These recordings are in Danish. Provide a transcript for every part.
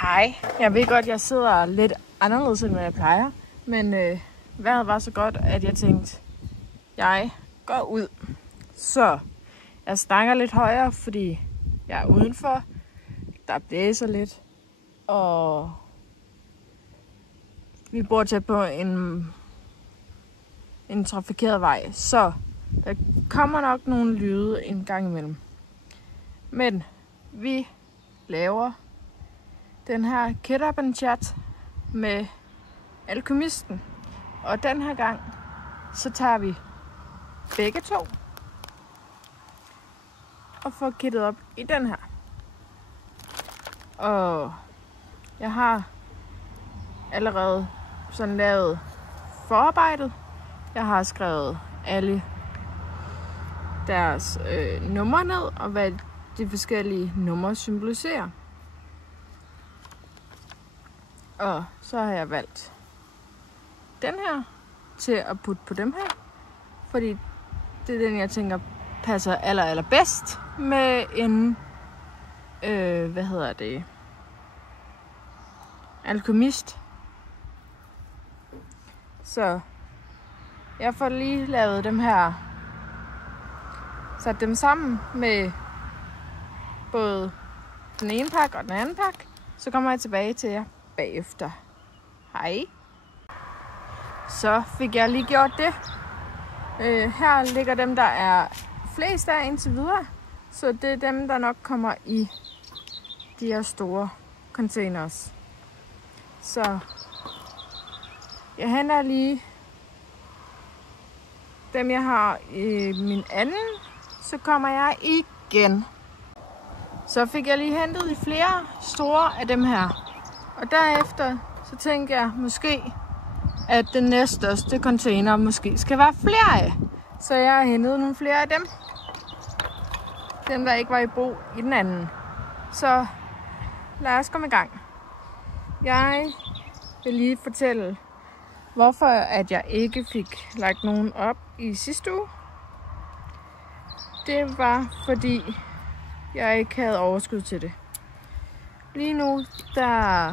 Hej. Jeg ved godt, jeg sidder lidt anderledes, end jeg plejer. Men vejret var så godt, at jeg tænkte, jeg går ud. Så jeg snakker lidt højere, fordi jeg er udenfor. Der blæser lidt. Og vi bor tæt på en trafikeret vej. Så der kommer nok nogle lyde en gang imellem. Men vi laver den her Get Up and Chat med Alkymisten. Og den her gang, så tager vi begge to og får kittet op i den her. Og jeg har allerede sådan lavet forarbejdet. Jeg har skrevet alle deres numre ned, og hvad de forskellige numre symboliserer. Og så har jeg valgt den her til at putte på dem her. Fordi det er den, jeg tænker passer allerbedst med en alkymist. Så jeg får lige lavet dem her, sat dem sammen med både den ene pakke og den anden pakke. Så kommer jeg tilbage til jer bagefter. Hej. Så fik jeg lige gjort det. Her ligger dem, der er flest af indtil videre. Så det er dem, der nok kommer i de her store containers. Så jeg henter lige dem, jeg har i min anden. Så kommer jeg igen. Så fik jeg lige hentet de flere store af dem her. Og derefter så tænker jeg måske, at den næststørste container måske skal være flere af. Så jeg har hentet nogle flere af dem. Dem, der ikke var i brug i den anden. Så lad os komme i gang. Jeg vil lige fortælle, hvorfor at jeg ikke fik lagt nogen op i sidste uge. Det var fordi, jeg ikke havde overskud til det. Lige nu, der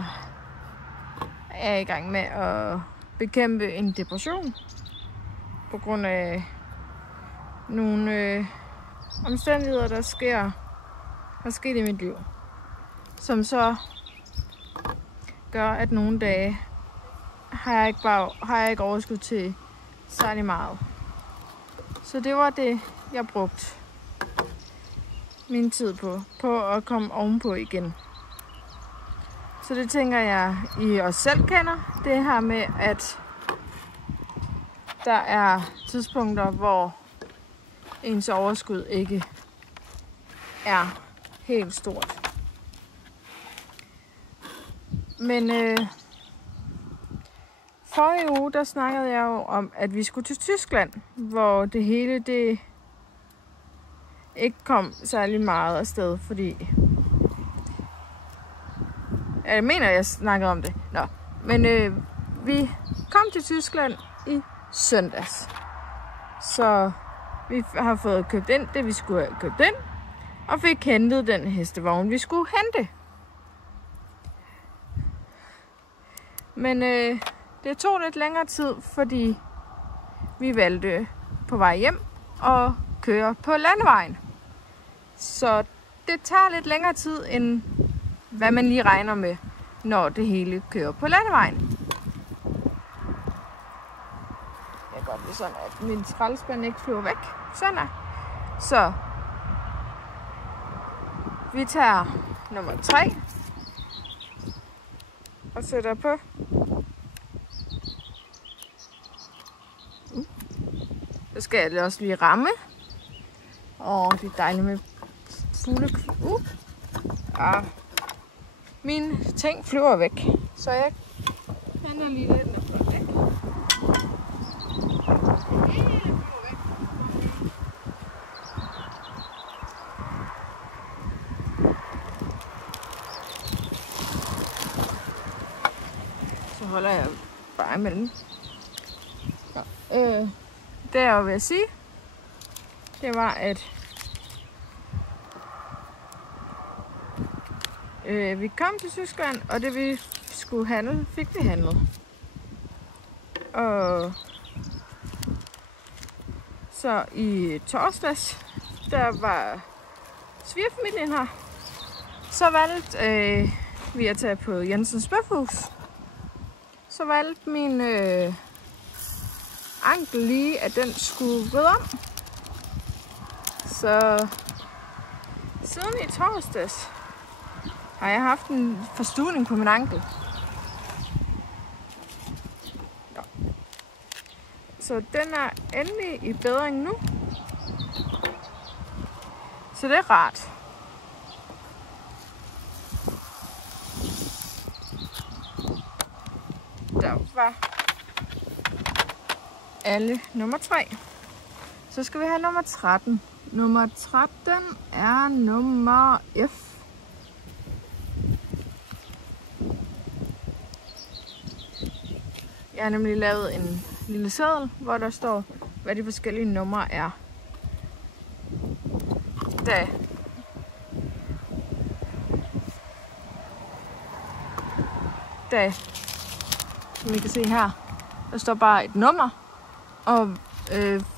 er jeg i gang med at bekæmpe en depression. På grund af nogle omstændigheder, der er sket i mit liv. Som så gør, at nogle dage har jeg ikke overskud til særlig meget. Så det var det, jeg brugte min tid på at komme ovenpå igen. Så det tænker jeg, I også selv kender. Det her med, at der er tidspunkter, hvor ens overskud ikke er helt stort. Men forrige uge, der snakkede jeg jo om, at vi skulle til Tyskland, hvor det hele det ikke kom særlig meget afsted, fordi jeg mener, jeg snakkede om det. Nå. Men vi kom til Tyskland i søndags. Så vi har fået købt ind det, vi skulle have købt ind. Og fik hentet den hestevogn, vi skulle hente. Men det tog lidt længere tid, fordi vi valgte på vej hjem at køre på landevejen. Så det tager lidt længere tid, end hvad man lige regner med, når det hele kører på landevejen. Jeg kan godt lide sådan, at min skraldespand ikke flyver væk. Sådan er. Så vi tager nummer 3 og sætter på. Så skal jeg også lige ramme. Det er dejligt med fugle. Mine ting flyver væk, så jeg henter lige lidt væk. Så holder jeg bare imellem. Det jeg vil sige, det var, at Vi kom til Tyskland, og det vi skulle handle, fik vi handlet. Og så i torsdags, der var svigerfamilien her. Så valgte vi at tage på Jensens Bøfhus. Så valgte min ankel lige, at den skulle vride om. Så siden i torsdags har jeg haft en forstuvning på min ankel. Ja. Så den er endelig i bedring nu. Så det er rart. Der var alle nummer 3. Så skal vi have nummer 13. Nummer 13 er nummer F. Jeg har nemlig lavet en lille seddel, hvor der står, hvad de forskellige numre er. Da som I kan se her, der står bare et nummer og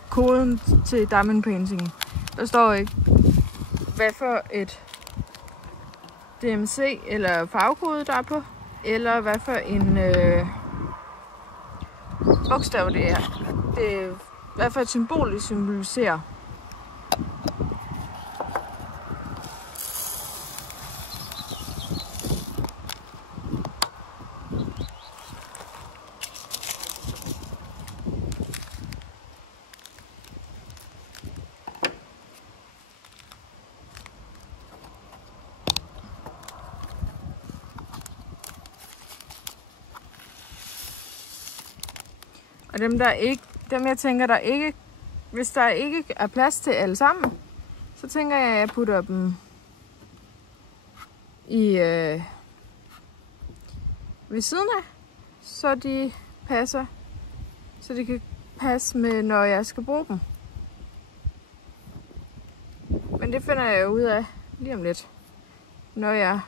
koden til diamond painting. Der står ikke, hvad for et DMC eller farvekode der er på, eller hvad for en bogstav det er. Det er hvad for et symbol det symboliserer. Og dem jeg tænker, der ikke, hvis der ikke er plads til alle sammen, så tænker jeg, at jeg putter dem i ved siden af, så de passer, så de kan passe med, når jeg skal bruge dem. Men det finder jeg ud af lige om lidt, når jeg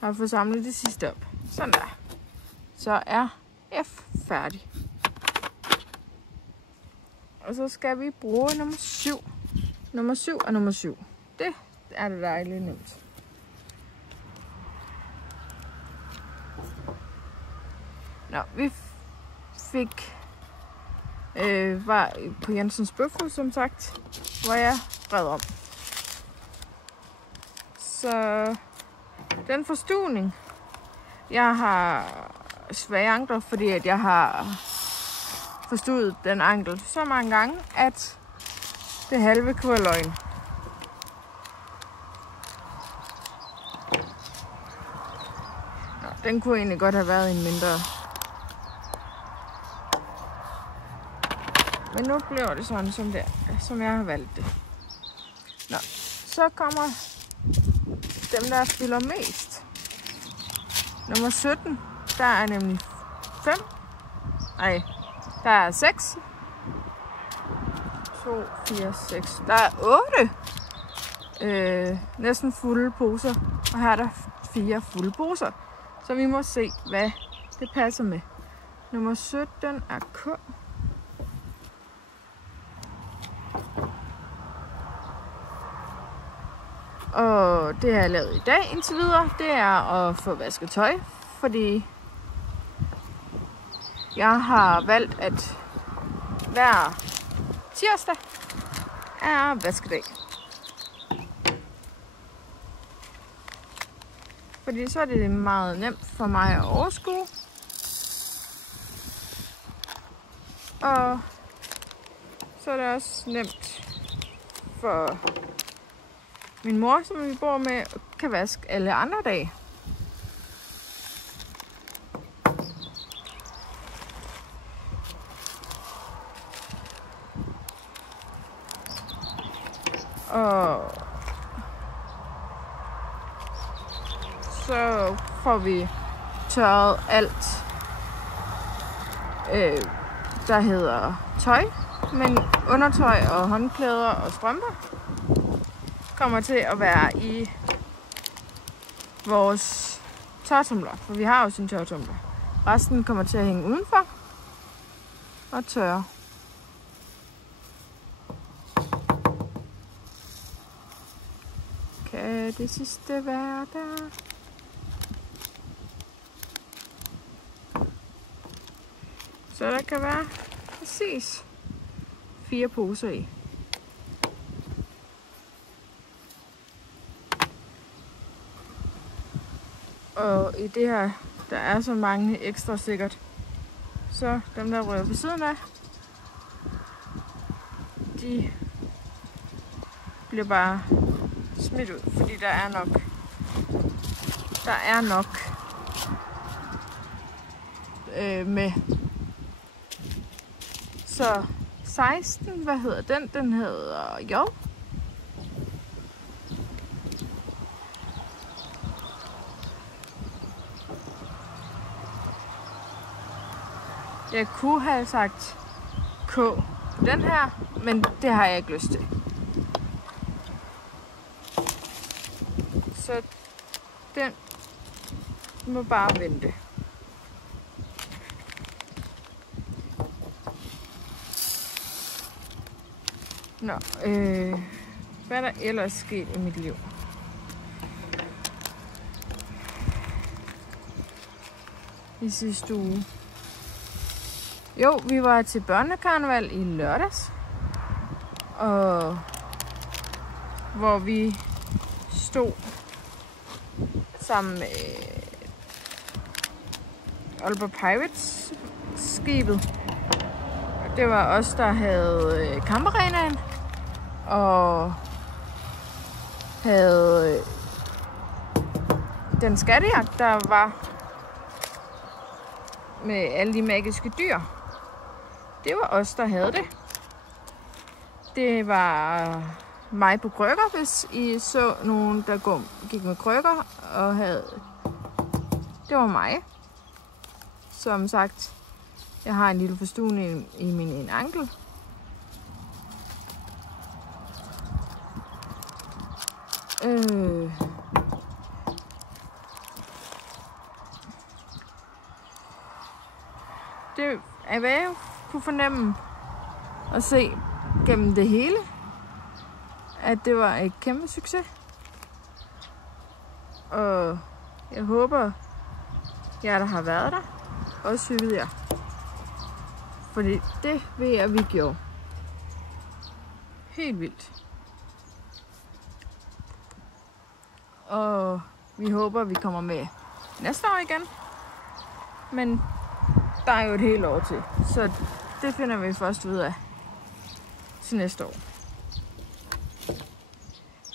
har fået samlet det sidste op. Sådan der. Så er F færdig. Og så skal vi bruge nummer 7. Nummer 7 og nummer 7. Det er det dejligt nemt. Nå, vi var på Jensens Bøfhus, som sagt, hvor jeg vred om. Så den forstuvning, jeg har svage ankler, fordi at jeg har forstuet den ankel så mange gange, at det halve kunne være løgn. Nå, den kunne egentlig godt have været en mindre. Men nu bliver det sådan, som jeg har valgt det. Nå, så kommer dem, der fylder mest. Nummer 17, der er nemlig 5. Nej, der er 6. 2, 4, 6. Der er 8 næsten fulde poser. Og her er der 4 fulde poser. Så vi må se, hvad det passer med. Nummer 17 er K. Og det har jeg lavet i dag indtil videre, det er at få vasket tøj, fordi jeg har valgt, at hver tirsdag er vaskedag. Fordi så er det meget nemt for mig at overskue. Og så er det også nemt for min mor, som vi bor med, kan vaske alle andre dage. Og så får vi tørret alt, der hedder tøj, men undertøj og håndklæder og strømper. kommer til at være i vores tørretumbler, for vi har jo sådan en tørretumbler. Resten kommer til at hænge udenfor og tørre. Kan det sidste være der? Så der kan være præcis 4 poser i. Og i det her, der er så mange ekstra sikkert. Så dem der rører ved siden af, de bliver bare smidt ud, fordi der er nok med. Så 16, hvad hedder den? Den hedder J. Jeg kunne have sagt K på den her, men det har jeg ikke lyst til. Så den må bare vente. Nå, hvad er der ellers sket i mit liv? I sidste uge. Jo, vi var til børnekarneval i lørdags. Og hvor vi stod sammen med Aalborg Pirates skibet. Det var os, der havde kamparenaen og havde den skattejagt, der var med alle de magiske dyr. Det var os, der havde det. Det var mig på krykker, hvis I så nogen, der gik med krykker og havde. Det var mig. Som sagt, jeg har en lille forstuvning i min ene ankel. Det er, hvad jeg kunne fornemme og se gennem det hele, at det var et kæmpe succes. Og jeg håber, jer der har været der, også hyggede jer. Fordi det ved jeg, vi gjorde. Helt vildt. Og vi håber, vi kommer med næste år igen. Men der er jo et helt år til, så det finder vi først ud af til næste år.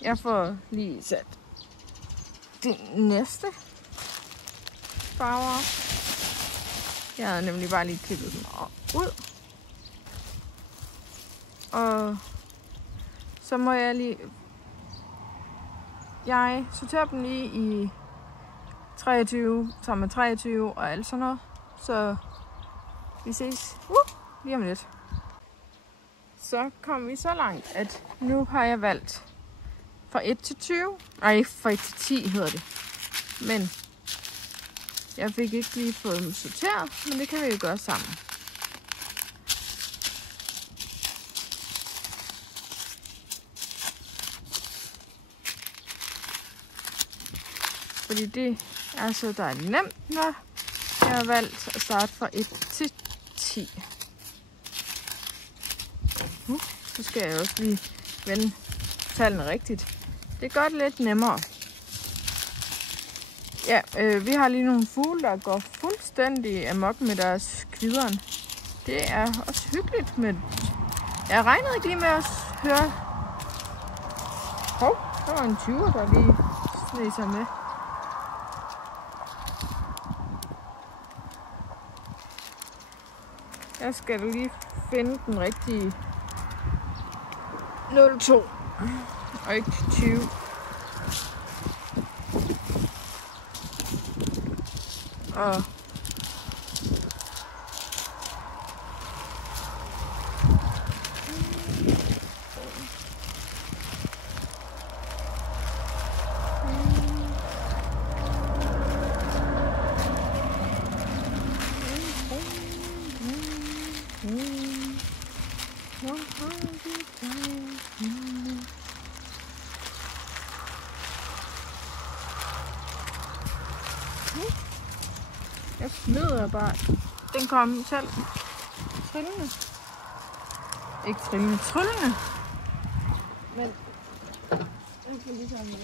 Jeg får lige sat de næste farver. Jeg havde nemlig bare lige klippet dem ud. Og så må jeg lige... Jeg sorterer dem lige i 23, sammen med 23 og alt sådan noget. Så vi ses lige om lidt. Så kom vi så langt, at nu har jeg valgt fra 1 til 20. Nej, fra 1 til 10 hedder det. Men jeg fik ikke lige fået dem sorteret, men det kan vi jo gøre sammen. Fordi det er så dejligt nemt, når jeg har valgt at starte fra 1 til 10. Så skal jeg også lige vende tallene rigtigt. Det gør det lidt nemmere. Ja, vi har lige nogle fugle, der går fuldstændig amok med deres kvideren. Det er også hyggeligt med... Jeg regnede ikke lige med at høre... Hov, der var en 20'er, der lige sneg sig med. Jeg skal lige finde den rigtige 02 og ikke 20. Og Jeg smider bare. Den kom selv trillende. Ikke trillende, tryllende. Men jeg kan lige sammen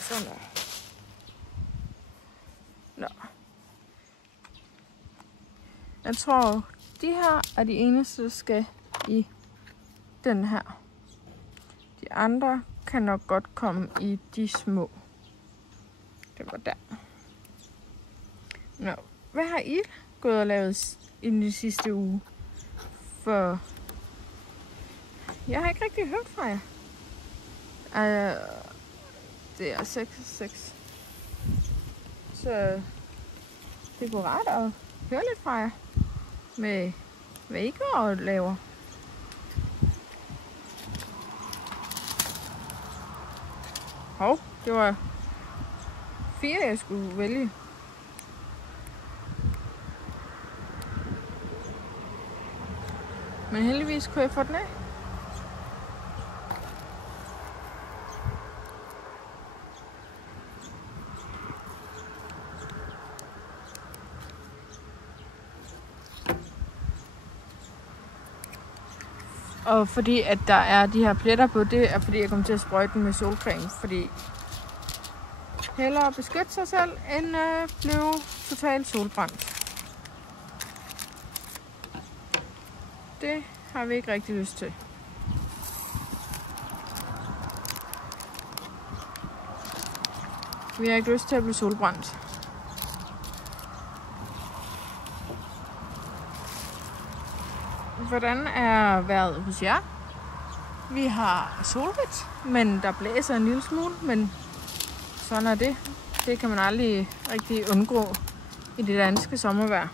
sådan der. Nå. Jeg tror, de her er de eneste, der skal i den her. De andre kan nok godt komme i de små. Det var der. Nå, hvad har I gået og lavet i den sidste uge? For jeg har ikke rigtig hørt fra jer. Det er 6. Så det kunne rart at høre lidt fra jer. Med hvad I går og laver. Hov, det var 4, jeg skulle vælge. Men heldigvis kunne jeg få den af. Og fordi at der er de her pletter på, det er fordi jeg kommer til at sprøjte den med solcreme, fordi hellere beskytte sig selv, end blive totalt solbrændt. Det har vi ikke rigtig lyst til. Vi har ikke lyst til at blive solbrændt. Hvordan er vejret hos jer? Vi har solrigt, men der blæser en lille smule, men sådan er det. Det kan man aldrig rigtig undgå i det danske sommervejr.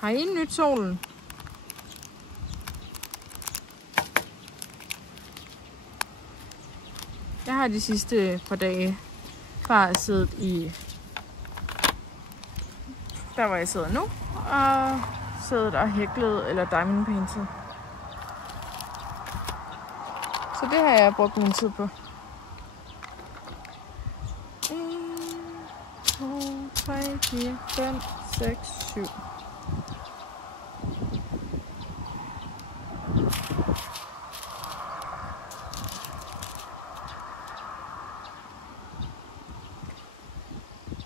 Har I nyt solen? Jeg har de sidste par dage bare siddet i der hvor jeg sidder nu, og siddet og hæklet eller diamond painted. Så det har jeg brugt min tid på. 1, 2, 3, 4, 5, 6, 7.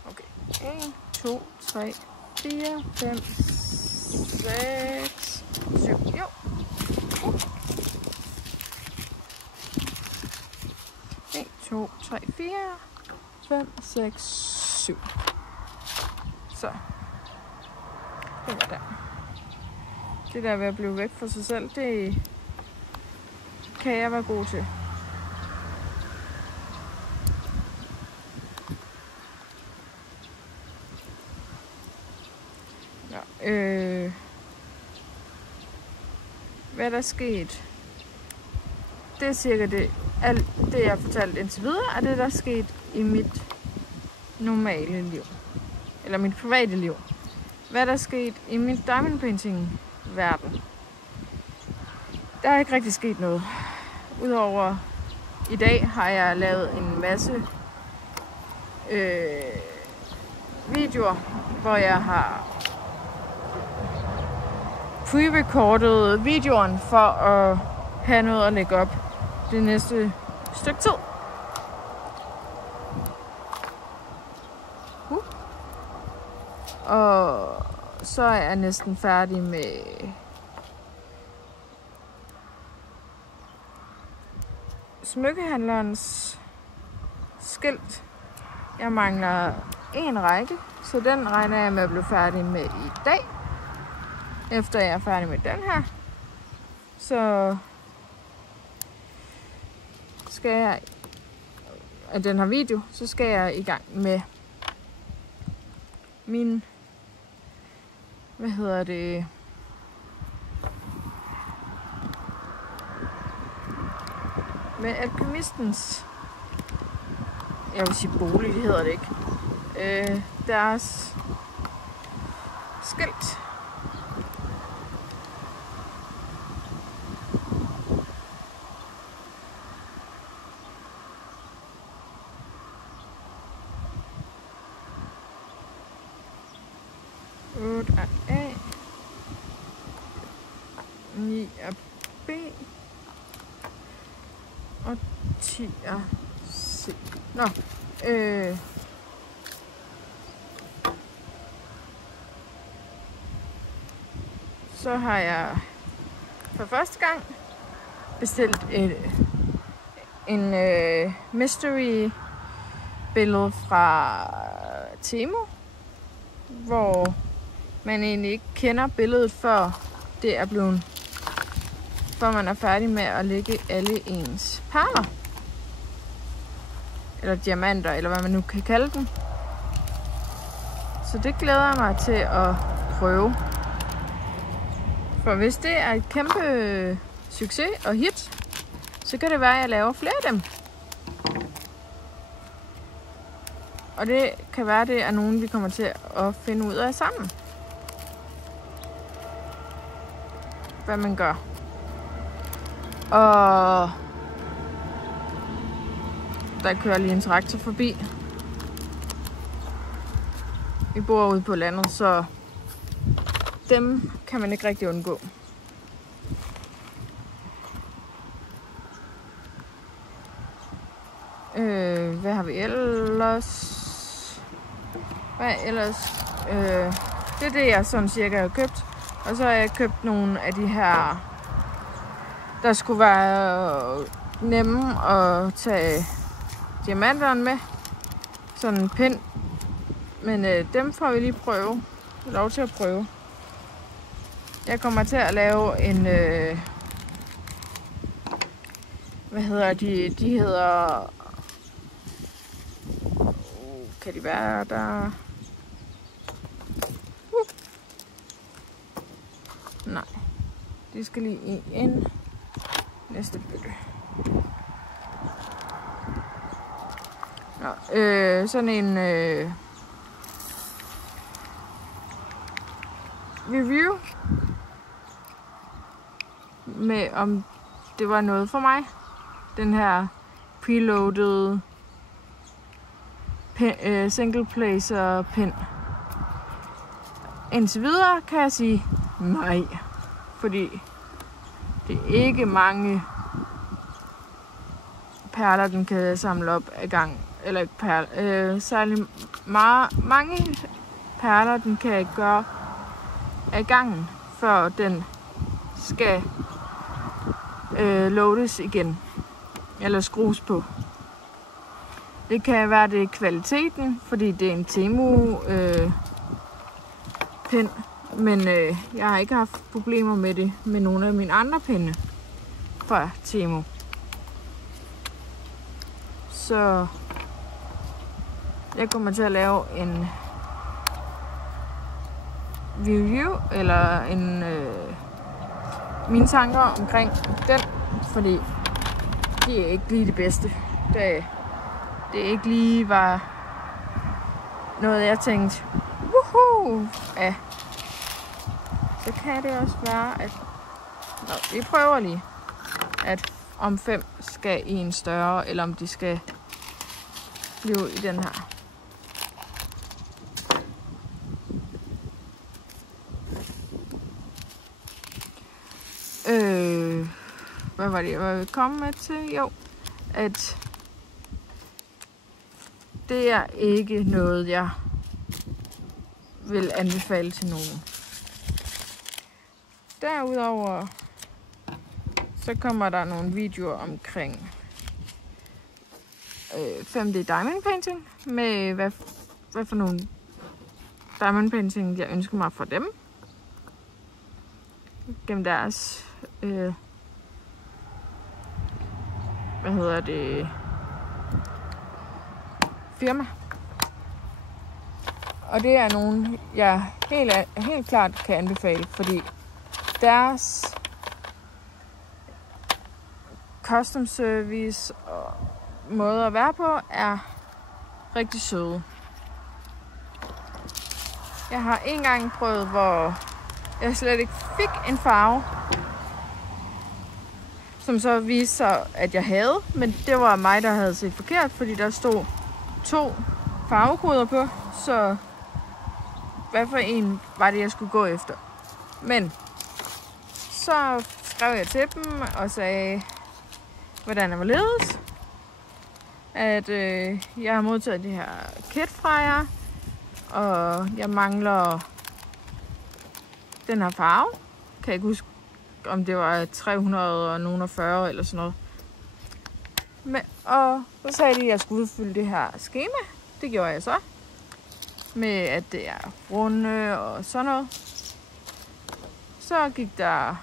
Okay. 1, 2, 3, 4, 5, 6, 7. Jo. 1, 2, 3, 4, 5, 6, 7. Så. Det var der. Det der ved at blive væk fra sig selv, det kan jeg være god til. Hvad der er sket, det er cirka det, alt det jeg har fortalt indtil videre, er det der er sket i mit normale liv, eller mit private liv. Hvad der er sket i mit diamond painting verden, der er ikke rigtig sket noget. Udover i dag har jeg lavet en masse videoer, hvor jeg har pre-recordet videoen for at have noget at lægge op det næste stykke tid. Og så er jeg næsten færdig med smykkehandlerens skilt. Jeg mangler en række, så den regner jeg med at blive færdig med i dag. Efter jeg er færdig med den her, så skal jeg af den her video, så skal jeg i gang med min, med alkymistens, jeg vil sige bolig, det hedder det ikke, deres skilt. A, 9 er B, og 10 er C. Nå, så har jeg for første gang bestilt en mystery billede fra Temu, hvor man egentlig ikke kender billedet, før det er blevet, før man er færdig med at lægge alle ens perler. Eller diamanter, eller hvad man nu kan kalde dem. Så det glæder jeg mig til at prøve. For hvis det er et kæmpe succes og hit, så kan det være, at jeg laver flere af dem. Og det kan være, det er nogen, vi kommer til at finde ud af sammen. Hvad man gør. Og der kører lige en traktor forbi. Vi bor ude på landet, så dem kan man ikke rigtig undgå. Hvad har vi ellers? Hvad ellers? Det er det, jeg sådan cirka har købt. Og så har jeg købt nogle af de her, der skulle være nemme at tage diamanterne med. Sådan en pind. Men dem får vi lige prøve. Lov til at prøve. Jeg kommer til at lave en... hvad hedder de? De hedder... kan de være der? Nej. De skal lige i en næste bøtte. Nå, sådan en review med om det var noget for mig. Den her preloaded single placer pind. Indtil videre kan jeg sige nej, fordi det er ikke mange perler, den kan samle op ad gang. Eller ikke perler, særlig mange perler, den kan gøre af gangen, før den skal loades igen, eller skrues på. Det kan være, det er kvaliteten, fordi det er en Temu pind, men jeg har ikke haft problemer med det med nogle af mine andre pinde fra Temu. Så jeg kommer til at lave en review eller en mine tanker omkring den, fordi det er ikke lige det bedste. Det ikke lige var noget, jeg tænkte, woohoo, ja. Så kan det også være, at vi prøver lige, at om 5 skal i en større, eller om de skal blive i den her. Hvad var det, jeg ville komme med til? Jo, at det er ikke noget, jeg vil anbefale til nogen. Derudover så kommer der nogle videoer omkring 5D diamond painting med hvad for nogle diamond painting jeg ønsker mig fra dem gennem deres firma. Og det er nogen jeg helt klart kan anbefale, fordi deres custom service og måde at være på er rigtig søde. Jeg har en gang prøvet, hvor jeg slet ikke fik en farve, som så viste sig, at jeg havde, men det var mig, der havde set forkert, fordi der stod 2 farvekoder på, så hvad for en var det, jeg skulle gå efter. Men så skrev jeg til dem og sagde, hvordan jeg var ledes, at jeg har modtaget det her kit fra jer, og jeg mangler den her farve. Kan jeg ikke huske, om det var 340 eller sådan noget. Men, og så sagde de, at jeg skulle udfylde det her skema. Det gjorde jeg så. Med at det er runde og sådan noget. Så gik der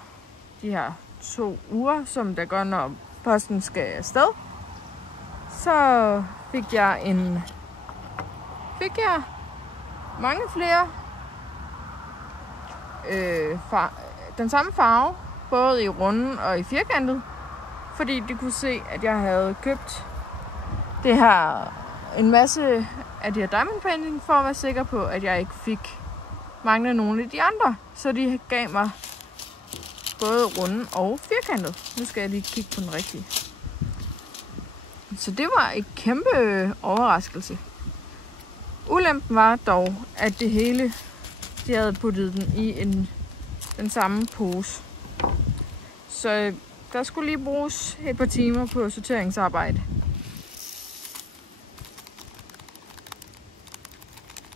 de her 2 uger, som der går, når posten skal afsted. Så fik jeg mange flere den samme farve, både i runden og i firkantet, fordi de kunne se, at jeg havde købt det her en masse af de her diamond painting for at være sikker på, at jeg ikke fik manglede nogle af de andre, så de gav mig både runden og firkantet. Nu skal jeg lige kigge på den rigtige. Så det var et kæmpe overraskelse. Ulempen var dog, at det hele, de havde puttet den i den samme pose. Så der skulle lige bruges et par timer på sorteringsarbejde.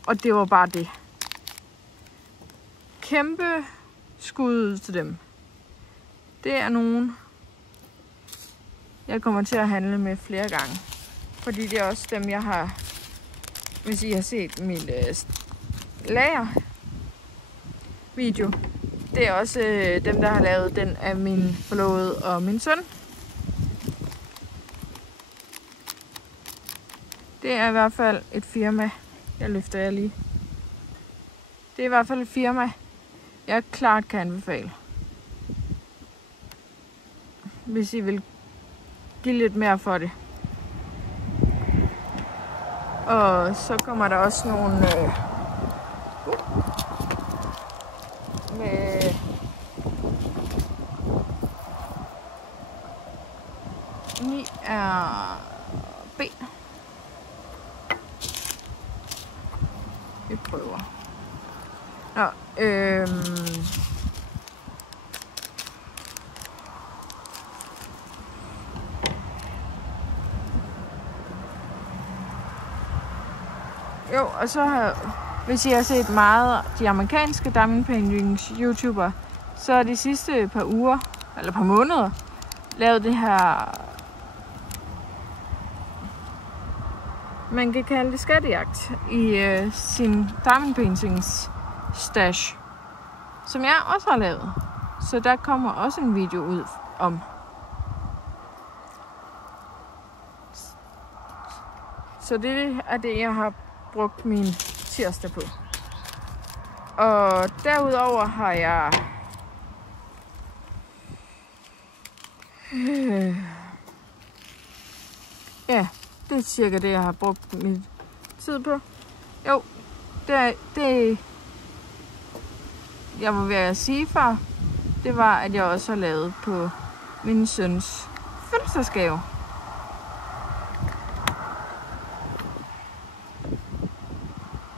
Og det var bare det. Kæmpe skud til dem. Det er nogen, jeg kommer til at handle med flere gange. Fordi det er også dem, jeg har, hvis I har set min lager video. Det er også dem, der har lavet den af min forlovede og min søn. Det er i hvert fald et firma. Jeg løfter jer lige. Det er i hvert fald et firma, jeg klart kan anbefale. Hvis I vil give lidt mere for det. Og så kommer der også nogle med ni er B. Vi prøver. Nå, jo, og så har, hvis I har set meget de amerikanske diamond paintings YouTuber, så er de sidste par uger, eller par måneder, lavet det her, man kan kalde det skattejagt, i sin diamond paintings stash, som jeg også har lavet. Så der kommer også en video ud om. Så det er det, jeg har brugt min tirsdag på. Og derudover har jeg ja, det er cirka det, jeg har brugt min tid på. Jo, det jeg var ved at sige før, det var, at jeg også har lavet på min søns fødselsdagsgave.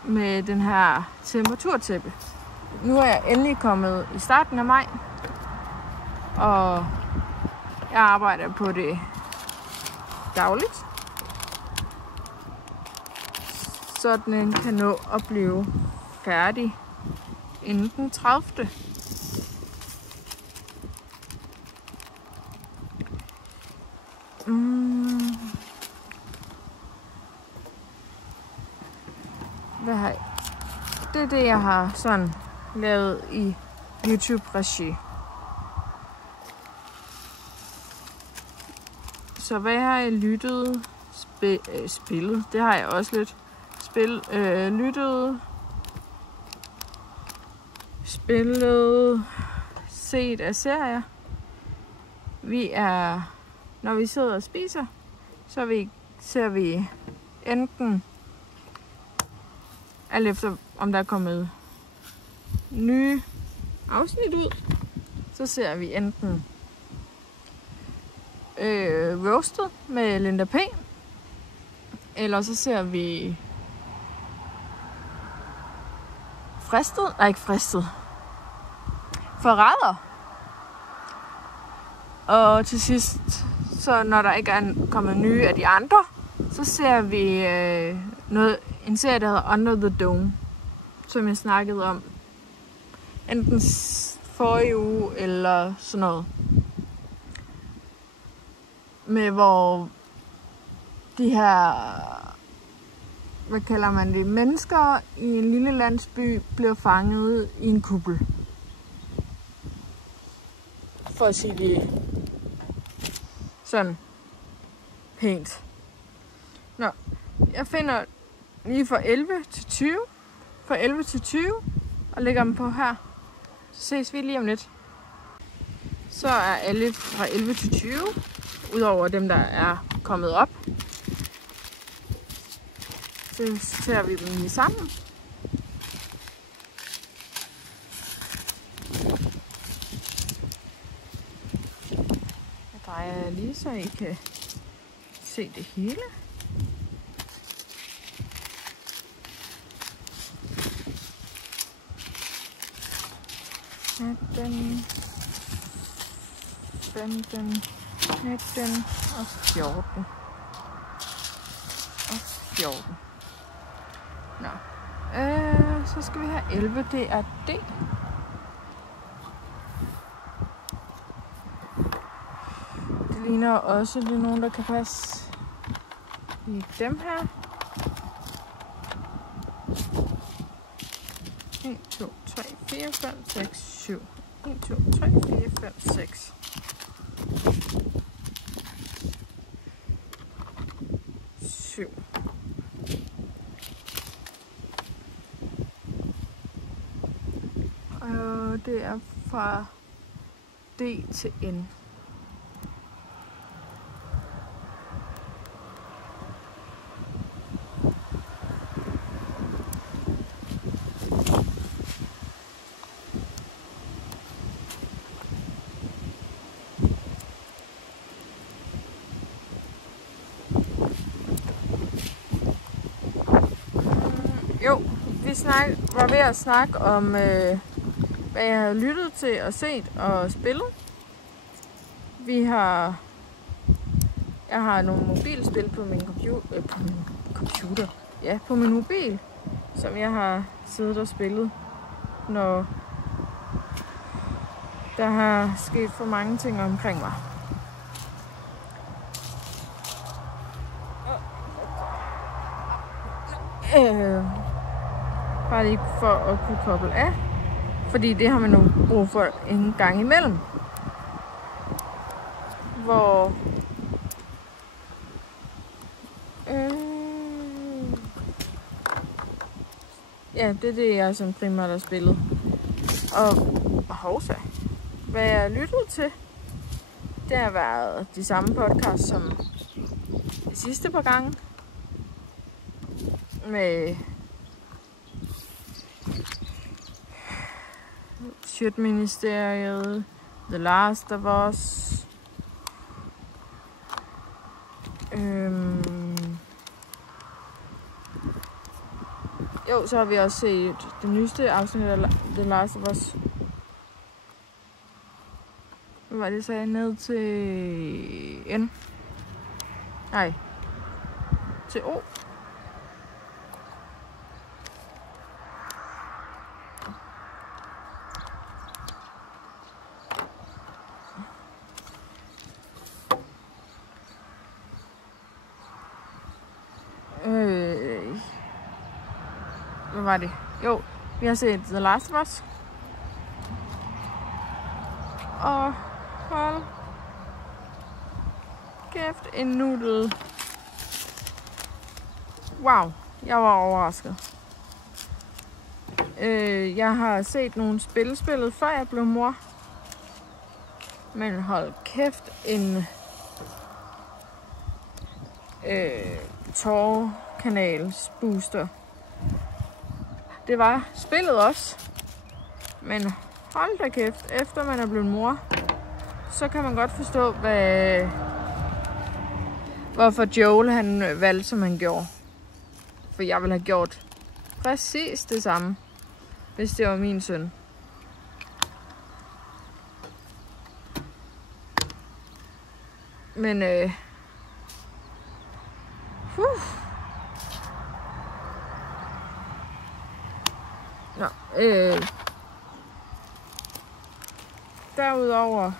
Med den her temperaturtæppe. Nu er jeg endelig kommet i starten af maj, og jeg arbejder på det dagligt, så den kan nå at blive færdig inden den 30. Hvad har jeg? Det er det, jeg har sådan lavet i YouTube-regi. Så hvad har jeg lyttet? Spillet. Det har jeg også lidt. Lyttet. Spillet. Set af serier. Når vi sidder og spiser, så ser vi enten alt efter, om der er kommet nye afsnit ud, så ser vi enten Roasted med Linda P, eller så ser vi Forræder. Og til sidst, så når der ikke er kommet nye af de andre, så ser vi en serie, der hedder Under the Dome, som jeg snakkede om enten forrige uge eller sådan noget. Med hvor de her, hvad kalder man det, mennesker i en lille landsby bliver fanget i en kuppel. For at sige det sådan pænt. Nå, jeg finder lige fra 11 til 20. Fra 11 til 20 og lægger dem på her. Så ses vi lige om lidt. Så er alle fra 11 til 20, udover dem, der er kommet op. Så ser vi dem lige sammen. Jeg drejer lige, så I kan se det hele. Den 15, 19 og 14. Og 14. Nå. Så skal vi have 11. Det er D. Det ligner også, det er nogen, der kan passe i dem her. 1, 2, 3, 4, 5, 6, 7. 1, 2, 3, 4, 5, 6. 7. Og det er fra D til N. Jo, vi var ved at snakke om, hvad jeg har lyttet til og set og spillet. Jeg har nogle mobilspil på min computer. Ja, på min mobil, som jeg har siddet og spillet, når der har sket for mange ting omkring mig. Bare lige for at kunne koble af, fordi det har man nu brug for en gang imellem. Hvor ja, det er det, jeg som primært har spillet. Og hovsa, hvad jeg har lyttet til, det har været de samme podcasts som de sidste par gange. Med Sjøtministeriet, The Last of Us, jo, så har vi også set det nyeste afsnit af The Last of Us. Hvad var det, sagde ned til N? Nej, til O. Hvad var det? Jo, vi har set The Last of Us. Og hold kæft, en nudel. Wow, jeg var overrasket. Jeg har set nogle spillet før jeg blev mor. Men hold kæft, en tårerkanals booster. Det var spillet også. Men hold da kæft, efter man er blevet mor, så kan man godt forstå, hvorfor Joel han valgte, som han gjorde. For jeg ville have gjort præcis det samme, hvis det var min søn. Men Nå, derudover,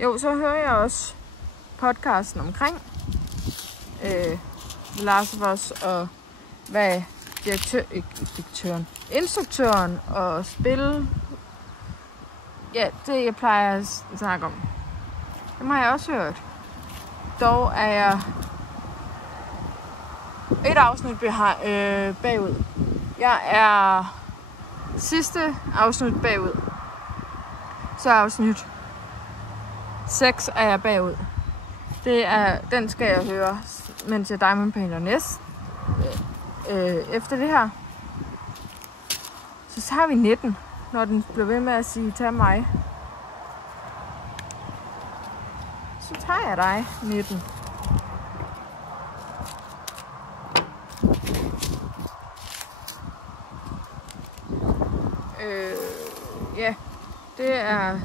jo, så hører jeg også podcasten omkring Last of Us, og hvad instruktøren og spil, ja, det jeg plejer at snakke om. Dem har jeg også hørt. Dog er jeg et afsnit bagud. Jeg er sidste afsnit bagud. Så afsnit 6 er jeg bagud. Den skal jeg høre, mens jeg Diamond Painter næst. Efter det her. Så tager vi 19, når den bliver ved med at sige, tag mig. Så tager jeg dig, 19. Ja, det er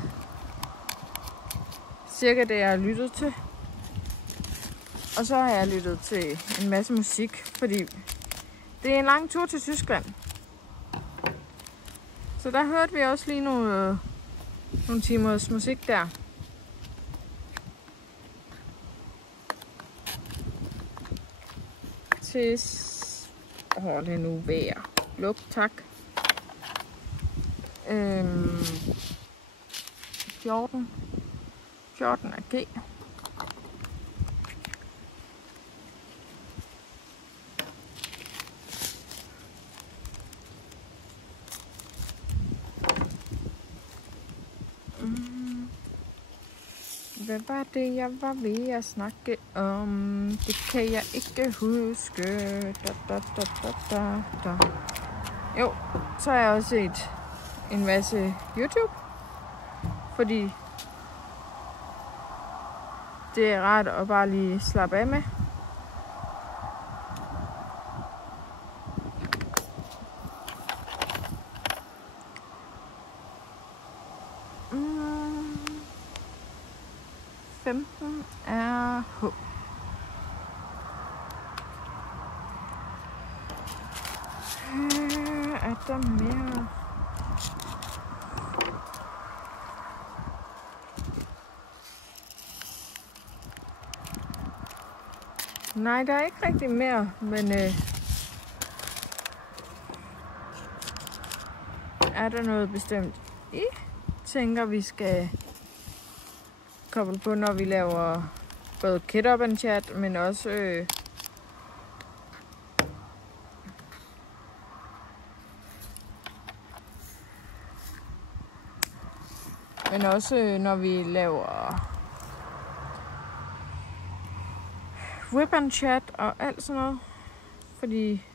cirka det, jeg har lyttet til. Og så har jeg lyttet til en masse musik, fordi det er en lang tur til Tyskland. Så der hørte vi også lige nogle timers musik der. Det er nu vejr. Luk, tak. 14 er G. Hvad var det, jeg var ved at snakke om? Det kan jeg ikke huske. Da. Jo, så har jeg også set en masse YouTube. Fordi det er rart at bare lige slappe af med. Mm. 15 er H. Er der mere? Nej, der er ikke rigtig mere, men er der noget bestemt, I tænker, vi skal koble på, når vi laver både Kit Up and Chat, men også når vi laver Whip and Chat og alt sådan noget. Fordi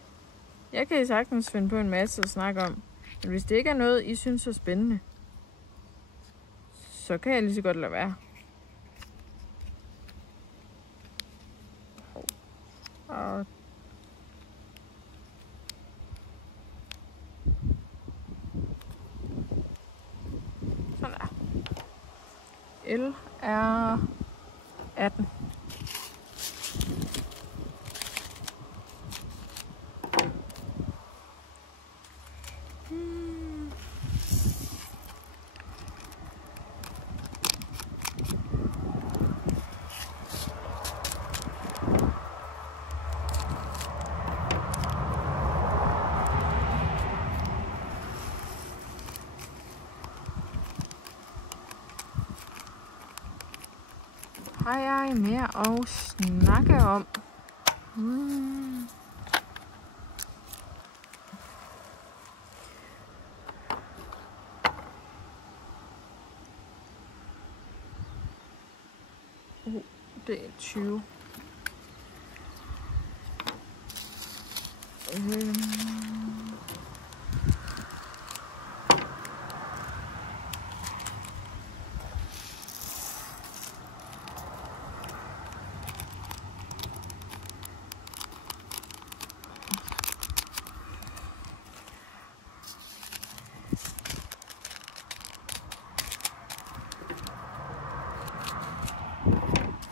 jeg kan sagtens finde på en masse at snakke om. Men hvis det ikke er noget, I synes er spændende, så kan jeg lige så godt lade være. Og sådan der. L er 18. Har jeg mere at snakke om? Det er 20.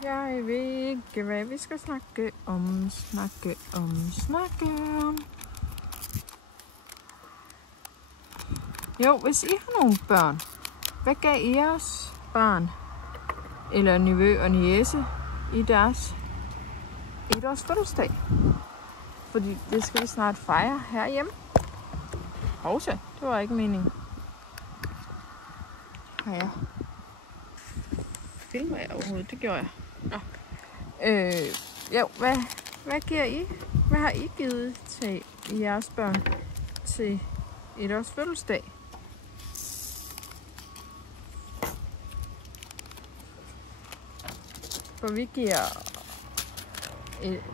Jeg ved ikke, hvad vi skal snakke om. Jo, hvis I har nogle børn, hvad gav I jeres barn eller nevø og niece i deres 1-års fødselsdag? Fordi det skal vi snart fejre herhjemme. Hovsa, det var ikke meningen. Ja. Filmer jeg overhovedet? Det gjorde jeg. Nå. Jo, hvad giver I? Hvad har I givet til jeres børn til 1-års fødselsdag? For vi giver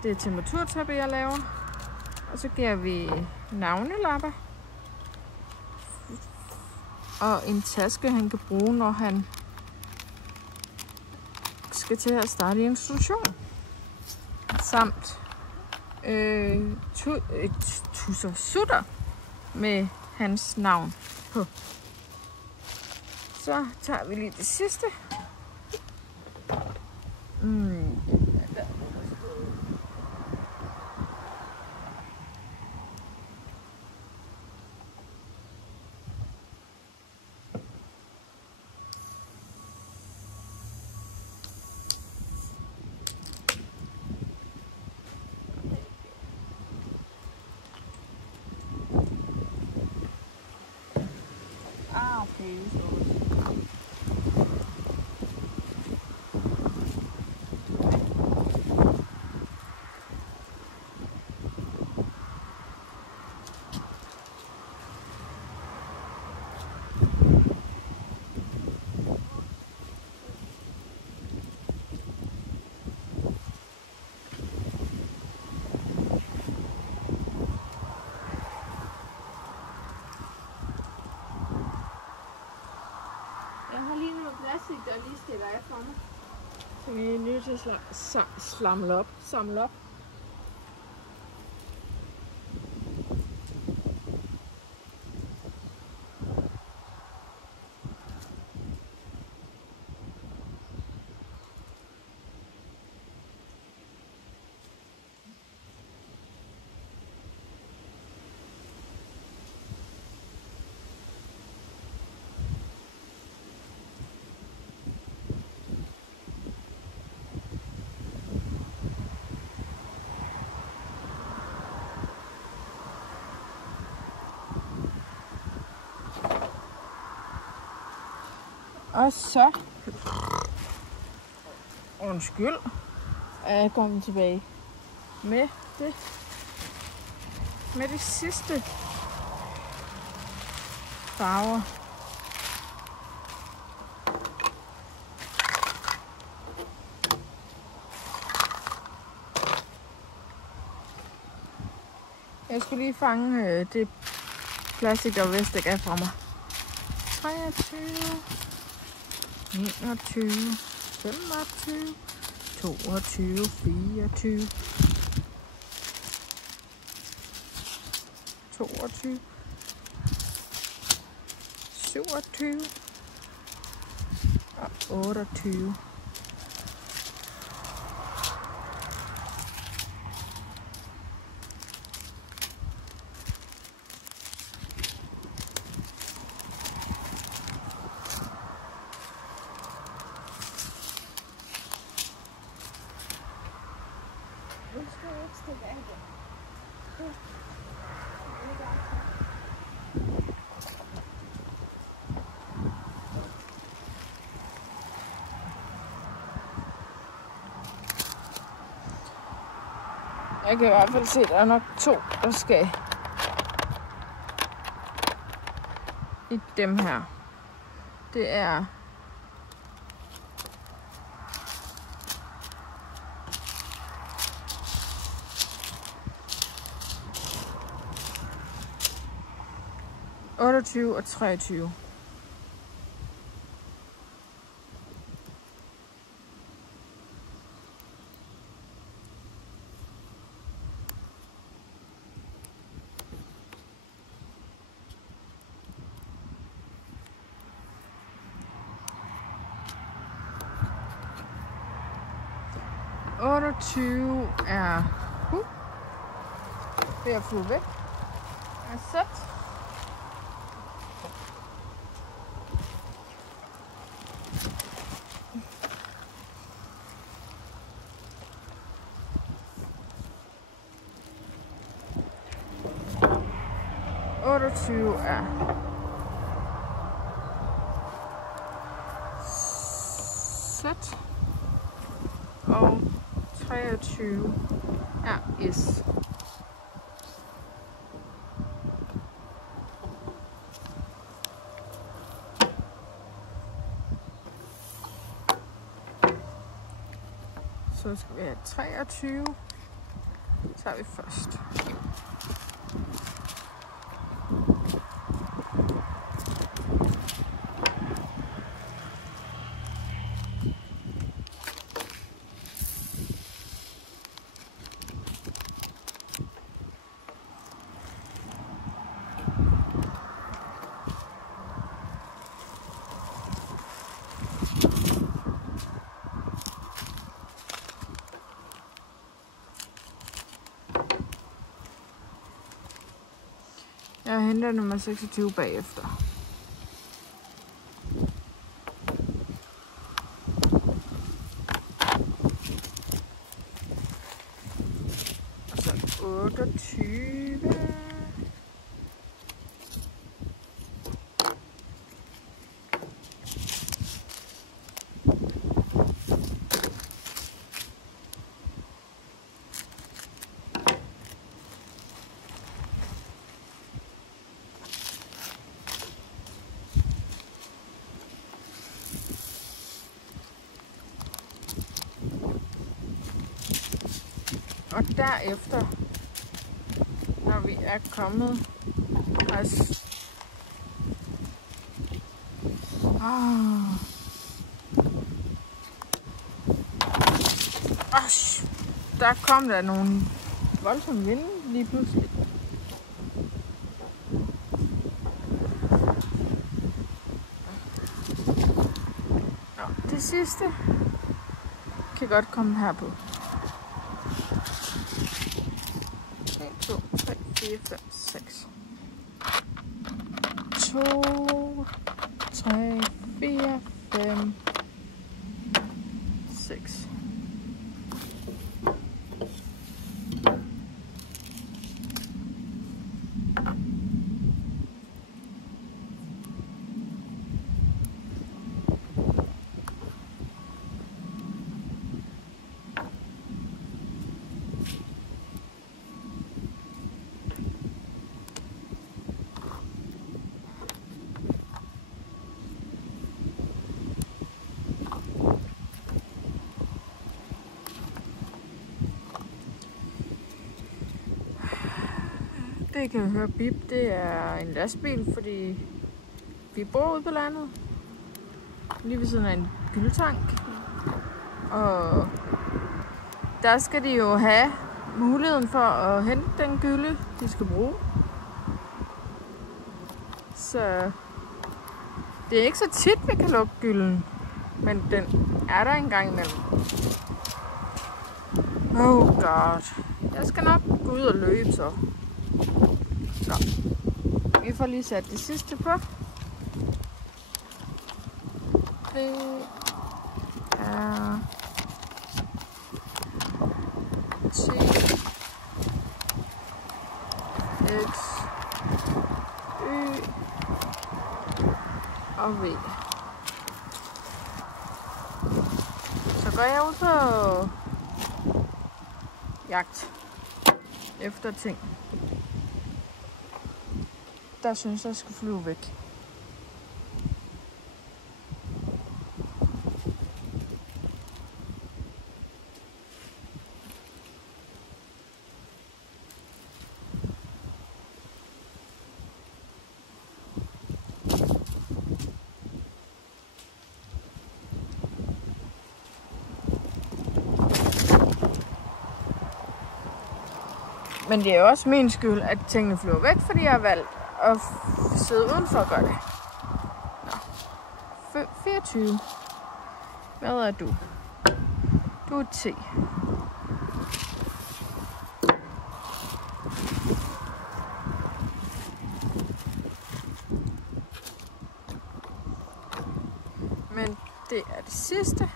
det temperaturtæppe, jeg laver. Og så giver vi navnelapper. Og en taske, han kan bruge, når han skal til at starte i institution. Samt tusser sutter med hans navn på. Så tager vi lige det sidste. Okay, jeg har lige noget plastik, der lige stikker af for mig. Så vi er nødt til at samle op. Og så, undskyld, er jeg kommet tilbage med de sidste farver. Jeg skulle lige fange det plastik, der vist ikke er fra mig. 23, 21, 25, 22, 24, 22, 27 og 28. Jeg kan i hvert fald se, at der er nok 2, der skal i dem her. Det er (28) og 23. 28 er ved at flyve væk. Er sat. Er sat. Og 23 er is. Så skal vi have 23. Så tager vi først. Jeg henter nummer 26 bagefter. Og så 28. Og derefter, når vi er kommet, der kom der nogle voldsomme vinde lige pludselig. Nå, det sidste kan godt komme her på. 2, 3, 4, 5, 6. 2, 3, 4, 5, 6. Det kan vi høre bip, det er en lastbil, fordi vi bor ude på landet, lige ved siden af en gyldetank. Og der skal de jo have muligheden for at hente den gylde, de skal bruge. Så det er ikke så tit, vi kan lukke gylden, men den er der engang imellem. Oh god. Jeg skal nok gå ud og løbe så. Nå. Vi får lige sat det sidste på. Det er T, X, Y og V. Så går jeg ud på jagt efter ting, der synes, jeg skal flyve væk. Men det er også min skyld, at tingene flyver væk, fordi jeg har valgt at sidde udenfor og gøre det. Nå. 24. Hvad er du? Du er T. Det er det sidste.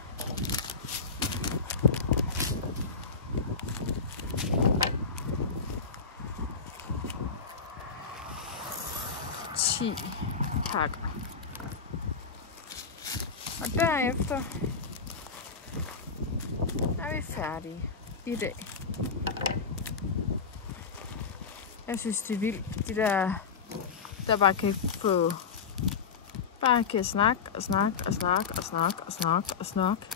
Pakker. Og derefter er vi færdige i dag. Jeg synes det er vildt, de der bare kan få snakke og snakke og snakke og snakke og snakke og snakke.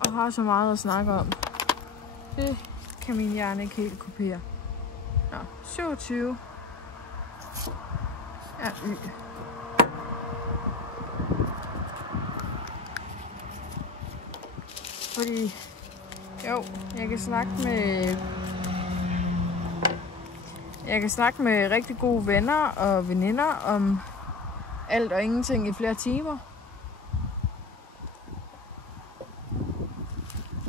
Og har så meget at snakke om. Det kan min hjerne ikke helt kopiere. Nå, 27 er Y. Fordi, jo, jeg kan snakke med rigtig gode venner og veninder om alt og ingenting i flere timer.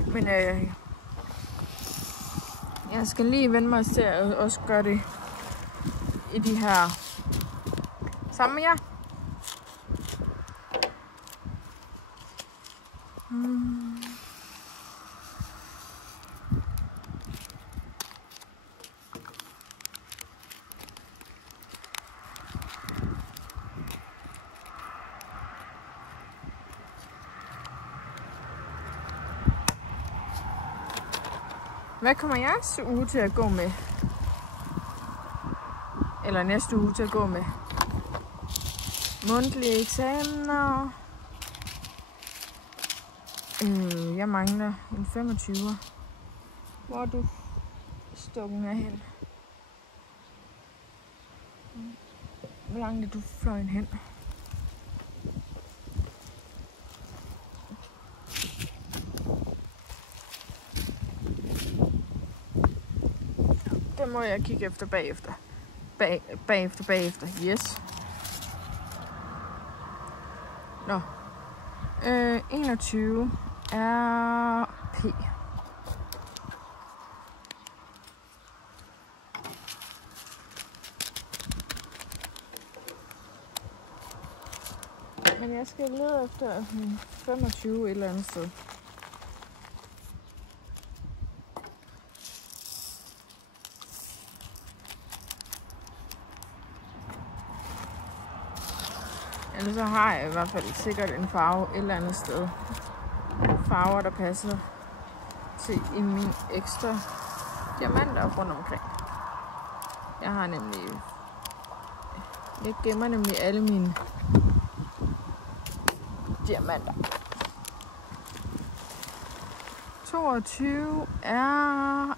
Men jeg skal lige vende mig til at også gøre det i de her sammen med jer. Hvad kommer jeres uge til at gå med? Eller næste uge til at gå med? Mundtlige eksamener. Jeg mangler en 25'er. Hvor er du stukken af hen? Hvor langt er du fløjen hen? Det må jeg kigge efter bagefter. Bagefter. Yes. Nå. 21 er P. Men jeg skal lede efter 25 et eller andet sted. Ellers så har jeg i hvert fald sikkert en farve et eller andet sted. Farver, der passer til i min ekstra diamanter rundt omkring. Jeg gemmer nemlig alle mine diamanter. 22 er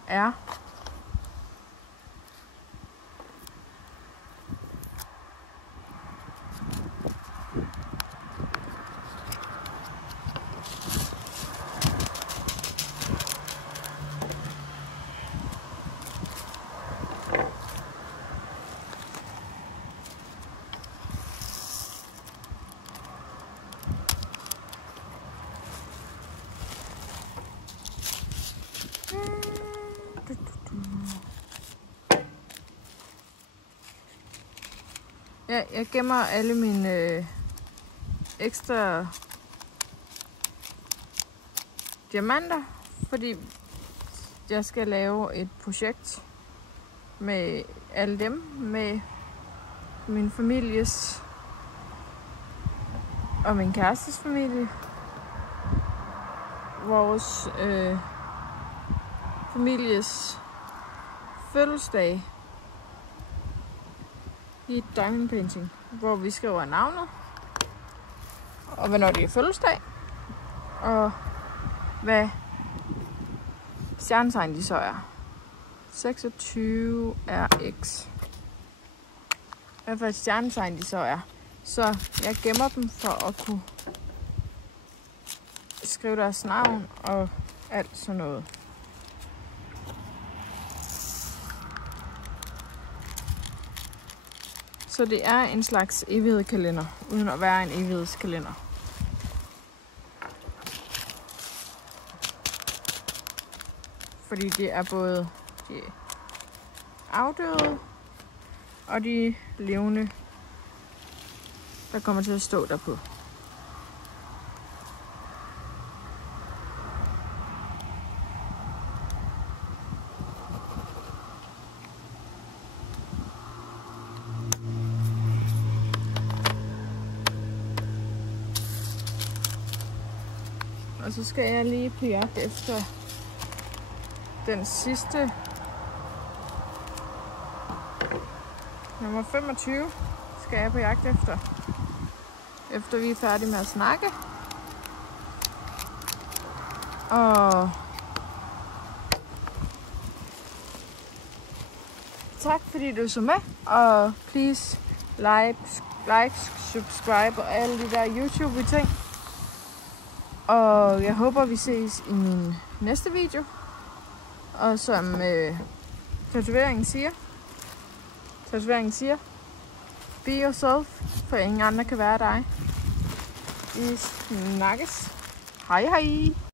jeg gemmer alle mine ekstra diamanter, fordi jeg skal lave et projekt med alle dem, med min families og min kærestes familie, vores families fødselsdag i diamond painting, hvor vi skriver navnet og hvornår det er fødselsdag og hvad stjernetegn de så er. 26 er X. Hvad for et stjernetegn de så er. Så jeg gemmer dem for at kunne skrive deres navn og alt sådan noget. Så det er en slags evighedskalender, uden at være en evighedskalender. Fordi det er både de afdøde og de levende der kommer til at stå derpå. Og så skal jeg lige på jagt efter den sidste, nummer 25, skal jeg på jagt efter. Efter vi er færdige med at snakke. Og tak fordi du så med. Og please like, subscribe og alle de der YouTube-ting. Og jeg håber, vi ses i min næste video. Og som tatoveringen siger, be yourself, for ingen andre kan være dig. Vi snakkes. Hej hej!